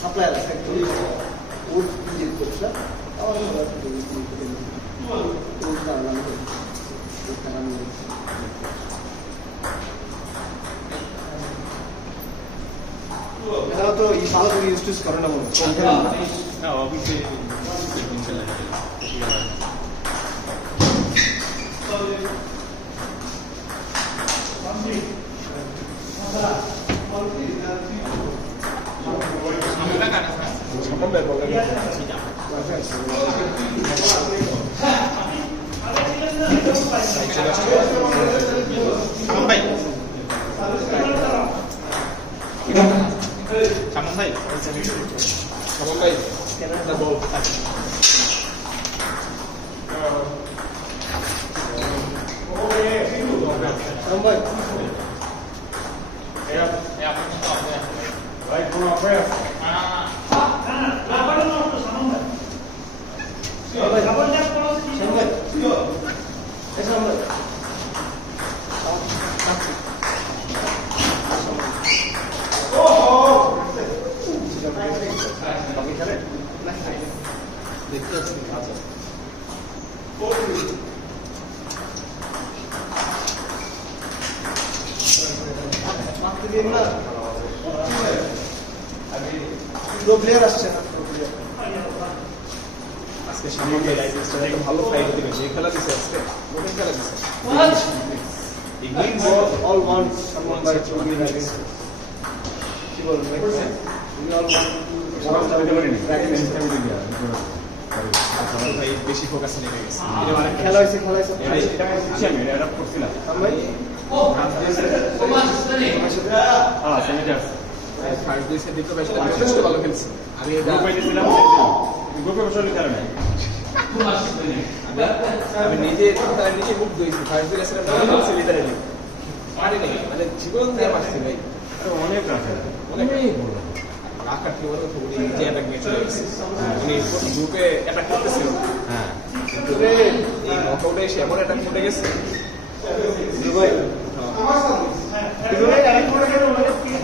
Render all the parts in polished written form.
Supply আছে ওর ইয়ে করছে এরা তো এই ভালো করে ইউজ করে না মনে না অফিসে প্লেয়ার আসছে না আজকে সামনে লাইসেন্সটা ভালো ফাইট দিবে যে খেলা দিছে আজকে ওখানে খেলা দিছে English all want someone by to be like this. She will make sense. We all want ভাই বেশি ফোকাস নিয়ে গেছে খেলা হয়েছে এটা আমি এটা করছিলাম ভাই ফার্স্ট দিছে দিতে বেশ ভালো খেলছে আমি এটা আমি নিজে বুক দিয়েছি ফার্স্ট দিয়েছি লিটারালি পারিনি মানে জীবন দিয়ে পারছি ভাই অনেক রাখে অনেকই বড় রাখার কি বলতো উনি নিজে অ্যাটাক নিয়ে চলে গেছে উনি গ্রুপে অ্যাটাক করতেছিল হ্যাঁ এই নকআউটে এসে এমন অ্যাটাক করে গেছে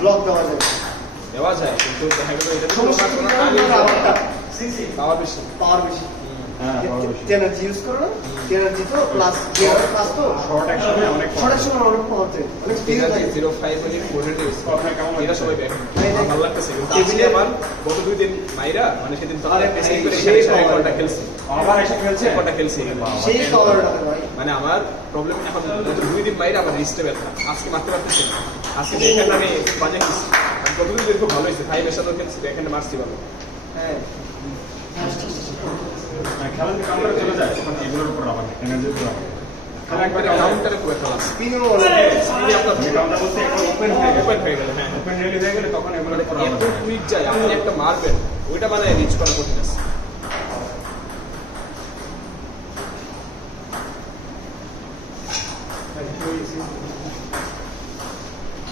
ব্লক দেওয়া যায় কিন্তু দেখা গেল এটা পাওয়ার বেশি এনার্জি ইউজ করো এনার্জি তো প্লাস প্লাস তো শর্ট অ্যাকশনে অনেক পাওয়ার যায় অনেক স্পিড থাকে 05 মিনিট 40 ডেজ কথায় কেমন এটা সবাই ব্যাক ভালো লাগতেছে কিন্তু আজকে আমার গত দুই দিন মাইরা মানে সেদিন তো আর পেসিং করে সেই ঘন্টা খেলছে আবার এসে খেলছে ঘন্টা খেলছে সেই পাওয়ারটা ভাই মানে আমার প্রবলেম এখন গত দুই দিন মাইরা আমার রিস্টে ব্যথা আজকে মারতে পারতেছি আজকে এখানে আমি বাজে খেলছি গত দুই দিন খুব ভালো হয়েছে ফাইভ এর সাথে খেলছি এখানে মারছি ভালো হ্যাঁ খেলা যে কাউন্টার চলে যায় তখন এগুলোর উপর আবার এনার্জি উপর খেলা একবার কাউন্টারে পুরো খেলা স্পিনও স্পিনে আপনার কাউন্টার বলতে একবার ওপেন হয়ে গেল হ্যাঁ ওপেন রেডি হয়ে গেলে তখন এগুলোর উপর আবার এত কুইক যায় আপনি একটা মারবেন ওইটা মানে রিচ করা কঠিন আছে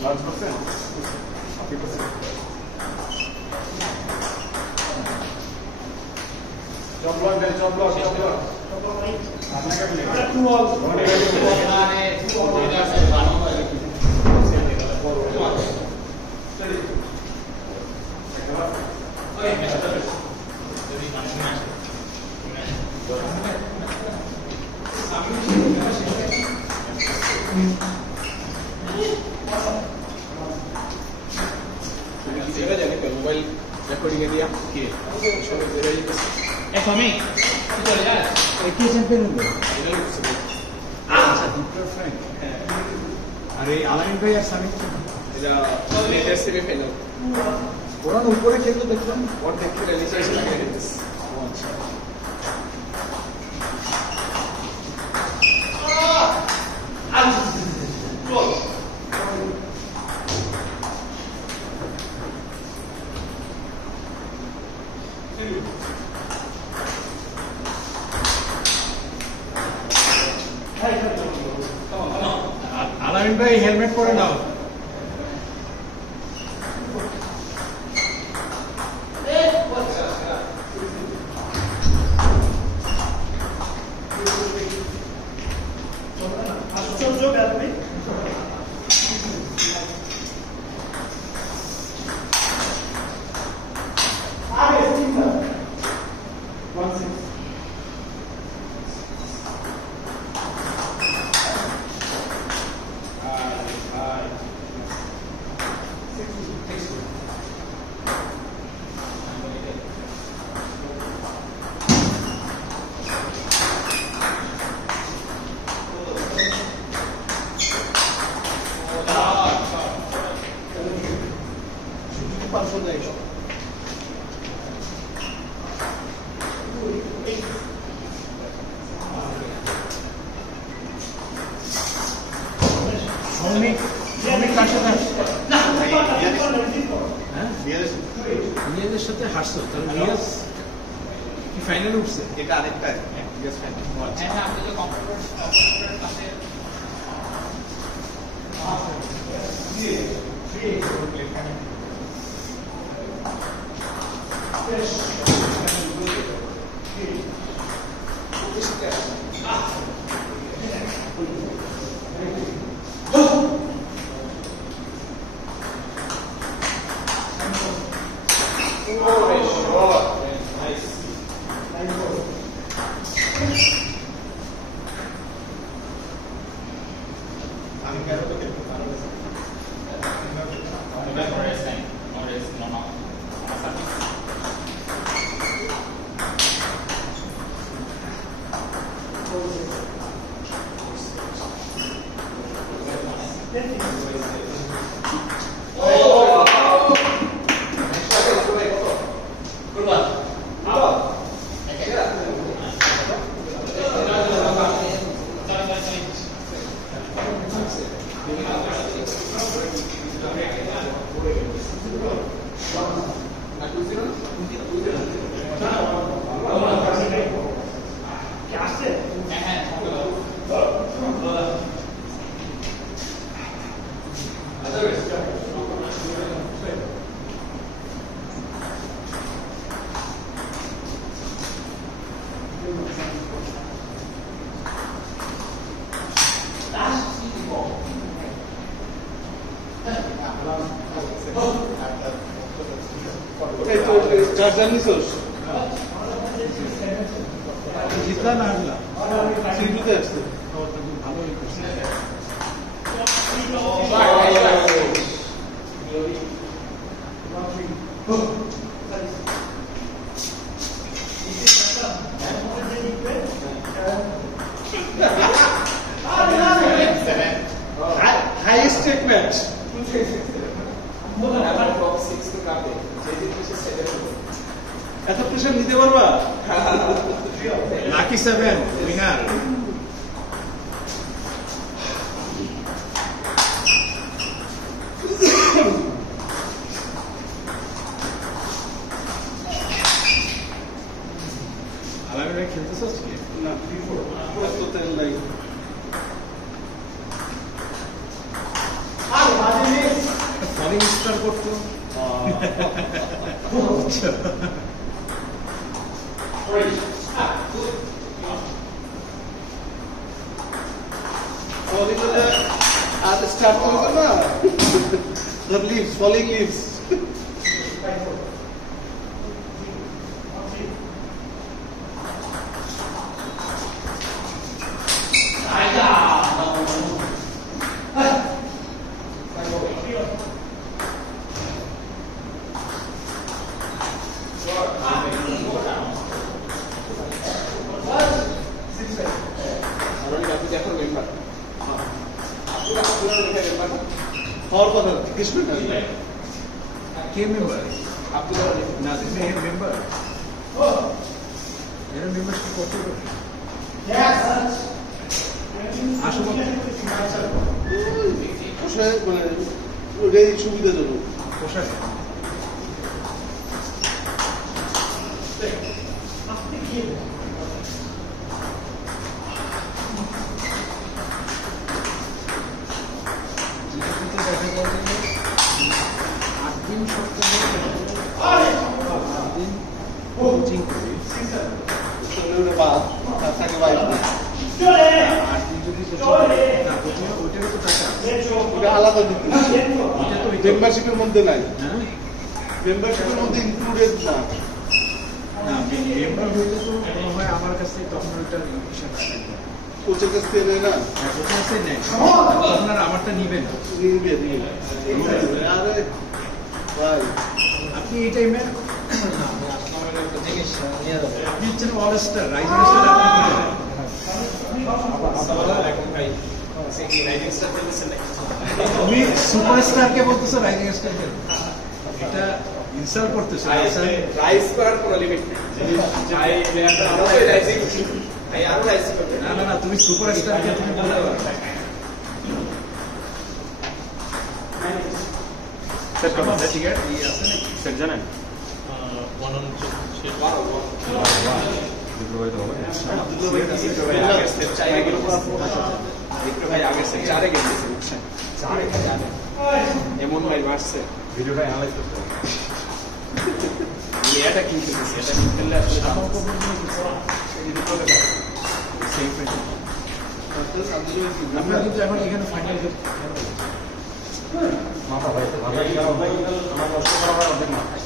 লাঞ্চ করছেন আপনি করছেন জব ব্লক আপনাকে মোবাইল রেকর্ডিং এরিয়া কি সবাই বেরিয়ে যেতেছে এখন আমি কি করে যায় কে চ্যাম্পিয়ন হলো আচ্ছা ডিক্টর ফ্র্যাঙ্ক আর এই আলাইন ভাই আর সামিত এটা লেটার সেমি ফাইনাল ওরা উপরে খেলতে দেখলাম অর্ধেক খেলে নিচে এসে লাগিয়ে দিতেছে আচ্ছা আলামিন ভাই হেলমেট পরে নাও 500 দেয় শ্রমিক কার সাথে হাসছো? হ্যাঁ রিয়াজের সাথে হাসছো, তাহলে রিয়াজ কি ফাইনাল উঠছে? এটা আরেকটা রিয়াজ ফাইনাল। হ্যাঁ আপনি তো কম্পিউটার সাথে জিতলা না হারলা সিরিজে আসছে ভালোই করছে। হাইয়েস্ট স্টেক ম্যাচ এত প্রেশার নিতে পারবা? Lucky 7 winner. আলামিরা খেলতেছ আজকে? না প্রস্তুত নাই ফলিং স্টার করতো। আর স্টার্ট করবে না লিভস ফলিং লিভস হওয়ার কথা জিজ্ঞেস করি না কে মেম্বার? আব্দুল্লাহ না মেম্বার এরা মেম্বারশিপ করতে পারে। আসো মানে ওটাই সুবিধাজনক পোশাক কোচিং করি বাদ থাকে বাইক আর দিন যদি না কোচিং ওইটারও তো টাকা ওটা আলাদা দিতে এটা তো মেম্বারশিপের মধ্যে নাই হ্যাঁ মেম্বারশিপের মধ্যে ইনক্লুডেড না না মেম্বার হইলে তো মনে হয় আমার কাছে তখন ওইটা হিসাব থাকবে। কোচের কাছ থেকে নেয় না কোচিং কাছে নেই তখন আর আমারটা নিবে না। নিবে আরে ভাই আপনি এই টাইমে আপনি হচ্ছেন অল স্টার রাইজিং স্টার। আপনি তুমি সুপারস্টারকে বলতেছো রাইজিং স্টারকে? এটা ইনসাল্ট করতেছে রাইস করার কোনো লিমিট নেই ভাই আমাদের রাইসিং ভাই আরো রাইসিং করতে না না না তুমি সুপারস্টার কে তুমি বলতে পারো সেট করুন সিগারেট ই আছে নাকি সেট জানেন এমন ভাই মারছে ভিডিওটা অ্যানালাইজ করতে হবে এটা কিনতে দিচ্ছে এটা কিনতে আসলে আপনারা কিন্তু এখন এখানে ফাইনাল মাথা ভাই মাথা কি কারণ ভাই আমার কষ্ট করা হয় অর্ধেক মাথা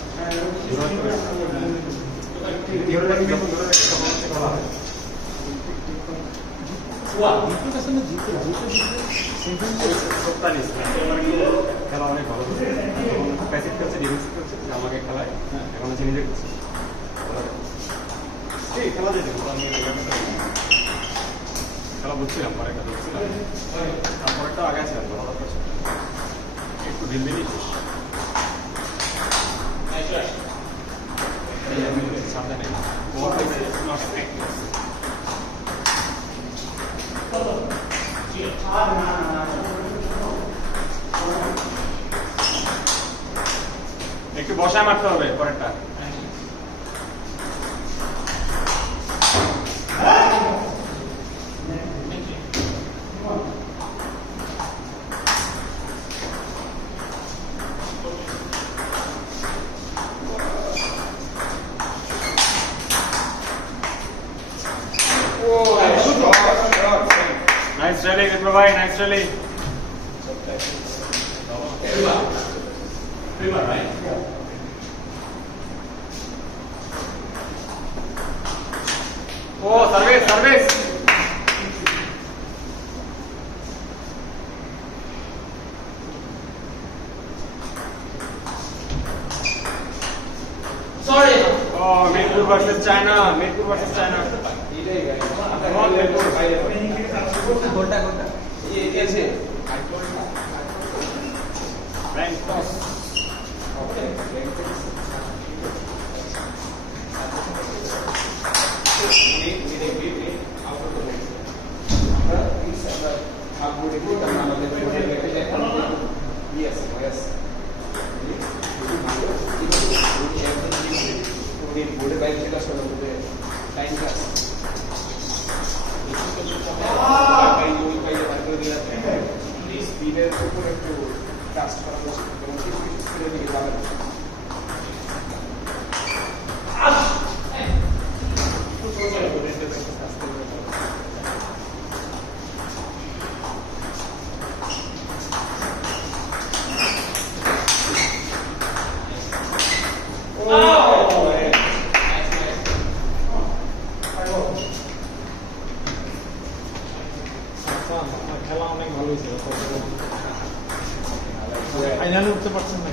খেলা অনেক ভালো প্যাসিভ খেলছে ডিফেন্সিভ খেলছে আমাকে খেলায় এখন হচ্ছে নিজে খেলছে খেলা যেতে খেলা বুঝছিলাম পরে একটা বুঝছিলাম তারপরটা আগে আছে একটু ঢিল দিলি সামনে নেই একটু বসায় মারতে হবে পরেরটা Nice rally, Vipra. Nice rally. Right? Oh, service. Sorry. Oh, Mirpur versus China. গোলটা এই আছে Rank toss. Yes. बोर्डे बाइक चला छोड़ बोले टाइम क्लास भाई जो भी भाई बात कर दिया स्पीड है तो पूरा तो टास्क करा तो स्पीड में निकाल খেলা অনেক ভালো হয়েছে ফাইনালে উঠতে পারছেন না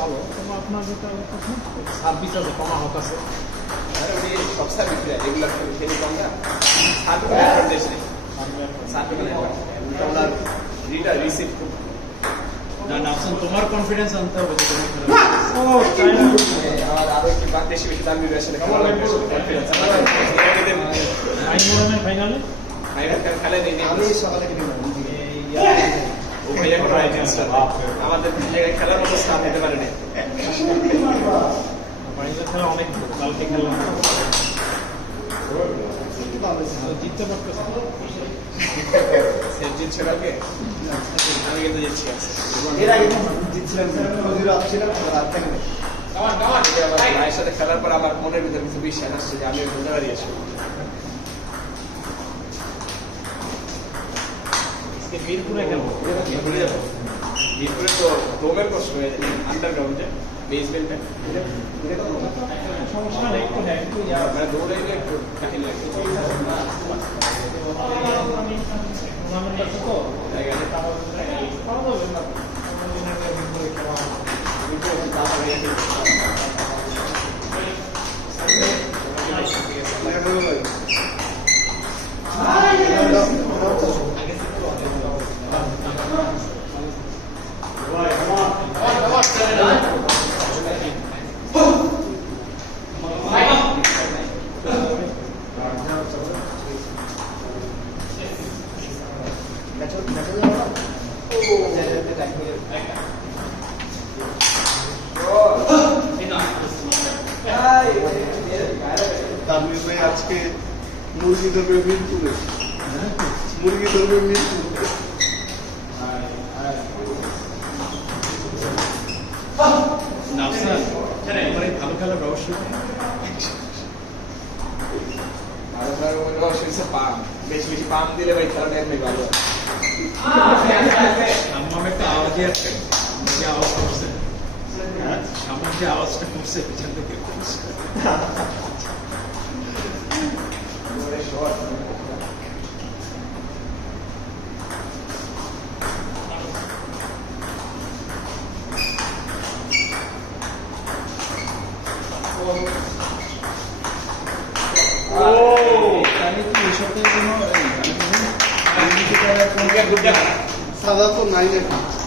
ভালো তোমার আপনার যেটা সার্ভিস আছে কমা হক আছে সব সার্ভিস রেগুলার খেলি কমটা সার্ভিস রিসিভ না তোমার কনফিডেন্স আনতে হবে যে তুমি আমার আরো একটু বাদ বেশি দাম দিবে আসলে ফাইনালে খেলে নেই আমি সকালে ও ভাইয়া কোনো আমাদের জায়গায় খেলার মতো স্থান দিতে পারে না ফাইনাল খেলা অনেক কালকে খেলা জিততে পারতেছে সেট জিতছে কালকে আমি কিন্তু জিতছি এর আগে জিতছিলাম ভাইয়ের সাথে খেলার পর আমার মনের ভিতরে কিছু বিশ্বাস আসছে যে আমি বলতে পারি মিরপুরে গেল মিরপুরে তো ডোমের কষ্ট হয়ে যায় আন্ডারগ্রাউন্ডে বেসমেন্টে সমস্যা নেই একটু মানে দৌড়াইলে একটু কাঠিন লাগে টুর্নামেন্ট আছে তো তানভীর ভাই আজকে মুরগি ধরবে মিরপুরে, মুরগি ধরবে মিরপুরে। আমার এই ভালো খেলার রহস্য পাম বেশি বেশি পাম দিলে ভাই খেলাটা এমনি ভালো। আমার একটা আওয়াজই আছে, যে আওয়াজ করছে আমার যে আওয়াজটা করছে পিছন থেকে সাদা তো নাই নাকি?